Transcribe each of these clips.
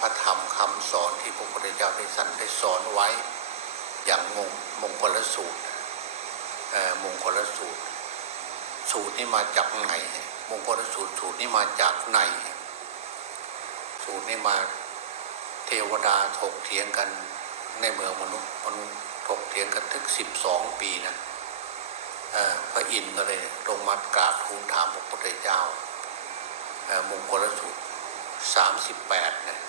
พระธรรมคำสอนที่พระพุทธเจ้าได้สั่งได้สอนไว้ อย่างมงมงคลสูตรเอ่อมงคลสูตร สูตรนี้มาจากไหน มงคลสูตรสูตรนี้มาจากไหน สูตรนี้มาเทวดาถกเถียงกันในเมืองมนุษย์มนุษย์ถกเถียงกันถึงสิบสองปีนะเอ่อพระอินทร์ก็เลยลงมากราบทูลถามพระพุทธเจ้าเอ่อมงคลสูตรสามสิบแปดเนะเอ่อ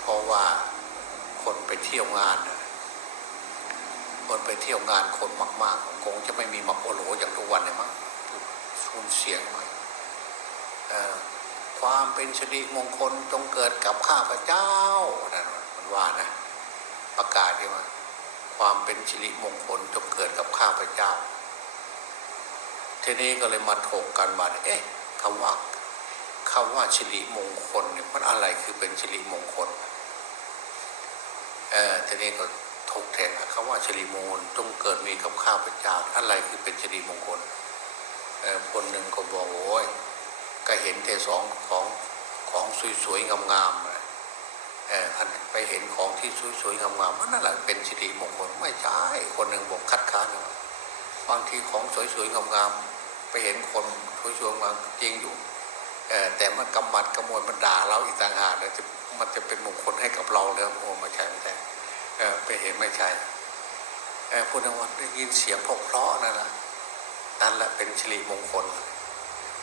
เพราะว่าคนไปเที่ยวงาน คนไปเที่ยวงานคนมากๆคงจะไม่มีมักโอโหลอย่างทุกวันเลยมั้งสูญเสียงไปเอ่อความเป็นสิริมงคลจงเกิดกับข้าพเจ้านั่นมันว่านะ ประกาศที่ว่าความเป็นสิริมงคลจงเกิดกับข้าพเจ้าทีนี้ก็เลยมาถกกันว่าเอ๊ะคำว่า คำว่าสิริมงคลเนี่ยมันอะไรคือเป็นสิริมงคลเออทีนี้ก็ถกแทงคำว่าสิริมงคลจงเกิดมีกับข้าพเจ้าอะไรคือเป็นสิริมงคลเออคนหนึ่งก็บอกโอ้ยก็เห็นแต่สองของของสวยๆงามๆเอออันไปเห็นของที่สวยๆงามๆมันนั่นแหละเป็นสิริมงคลไม่ใช่คนหนึ่งบอกคัดค้านว่าบางทีของสวยๆงามๆไปเห็นคนสวยๆงามจริงอยู่ แต่มันกำมัดกำมวลมันด่าเราอีกต่างหากเลยจะมันจะเป็นมงคลให้กับเราเลยโอ้ไม่ใช่ไม่ใช่ไปเห็นไม่ใช่เออพูดว่าได้ยินเสียงเพราะนั่นแหละนั่นแหละเป็นสิริมงคล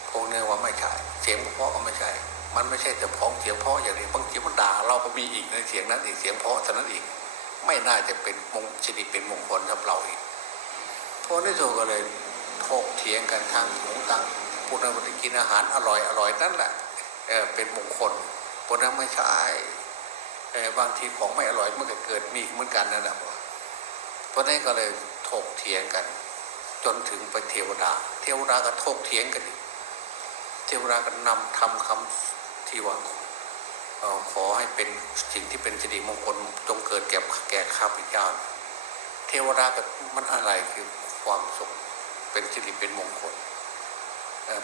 พวกนี้ว่าไม่ใช่เสียงเพราะก็ไม่ใช่ มันไม่ใช่แต่พ้องเสียงเพราะอย่างนี้บางทีมันด่าเราก็มีอีกในเสียงนั้นอีกเสียงเพราะเท่นั้นอีก ไม่น่าจะเป็นมงสิริเป็นมงคลสำหรับเราอีกพวกนี้โจก็เลยถกเถียงกันทางหูตัง พูดว่าจะกินอาหารอร่อยอร่อยนั่นแหละเเป็นมงคลพวกนั้นไม่ใช่บางทีของไม่อร่อยมันก็เกิดมีเหมือนกันนั่นแหละเพราะนั้นก็เลยถกเถียงกัน จนถึงไปเทวดา เทวดาก็ถกเถียงกันเทวดาก็นำทำคำที่ว่าขอให้เป็นสิ่งที่เป็นสิริมงคลจงเกิดแก่แก่ข้าพเจ้า เทวดาก็มันอะไรคือความสุขเป็นสิริเป็นมงคล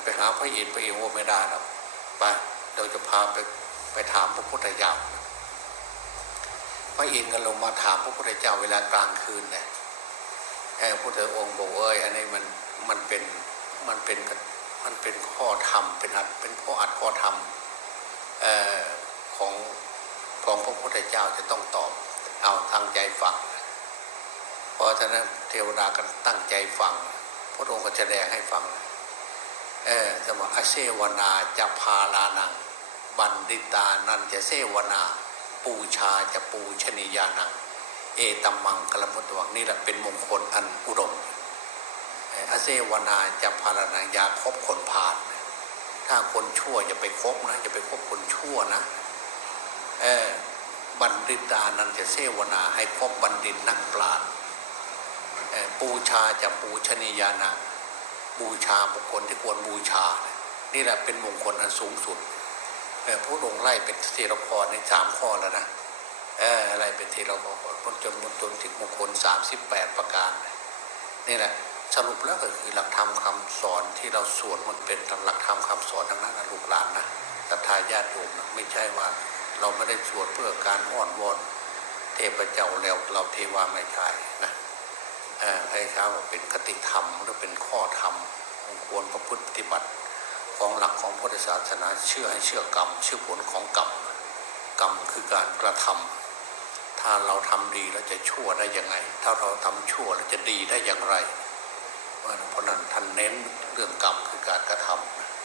ไปหาพระอินทร์พระเอินว่าไม่ได้หรอกไปเราจะพาไปไปถามพระพุทธเจ้าพระอินทร์ก็ลงมาถามพระพุทธเจ้าเวลากลางคืนเนี่ยเออพระพุทธองค์บอกเอ้ยอันนี้มันมันเป็นมันเป็นมันเป็นข้อธรรมเป็นอัดเป็นข้ออัดข้อธรรมออของของพระพุทธเจ้าจะต้องตอบเอาทางใจฟังเพราะฉะนั้นเทวดาก็ตั้งใจฟัง พระองค์ก็แสดงให้ฟัง เออจะบอกอาเซวนาจะพาลานัง บันดิตานันจะเซวนา ปูชาจะปูชนียานัง เอตัมมังกลมุตวังนี่แหละเป็นมงคลอันอุดมอาเซวนาจะพารานังยาคบคนผ่าน ถ้าคนชั่วอย่าไปคบนะอย่าไปคบคนชั่วนะเออบัณฑิตานันจะเสวนาให้คบบัณฑิตนักปราชญ์ปูชาจะปูชนียานัง บูชาบุคคลที่ควรบูชา นี่แหละเป็นมงคลอันสูงสุดเอ่อผู้ลงไล่เป็นเทระพรในสามข้อแล้วนะอะไรเป็นเทเราบอกพ้นจนมุนจนถึงมงคลสามสิบแปดประการ นี่แหละสรุปแล้วก็คือหลักธรรมคำสอนที่เราสวดมันเป็นหลักธรรมคำสอนทั้งนั้นนะลูกหลานนะศรัทธาญาติโยมนะไม่ใช่ว่าเราไม่ได้สวดเพื่อการอ้อนวอนเทพเจ้าแล้วเราเทวาไม่ใช่นะ ให้เขาว่าเป็นคติธรรมหรือเป็นข้อธรรมควรประพฤติปฏิบัติของหลักของพุทธศาสนาเชื่อให้เชื่อกรรมเชื่อผลของกรรมกรรมคือการกระทำถ้าเราทำดีเราจะชั่วได้ยังไง ถ้าเราทำชั่วเราจะดีได้อย่างไรเพราะนั้นท่านเน้นเรื่องกรรมคือการกระทำ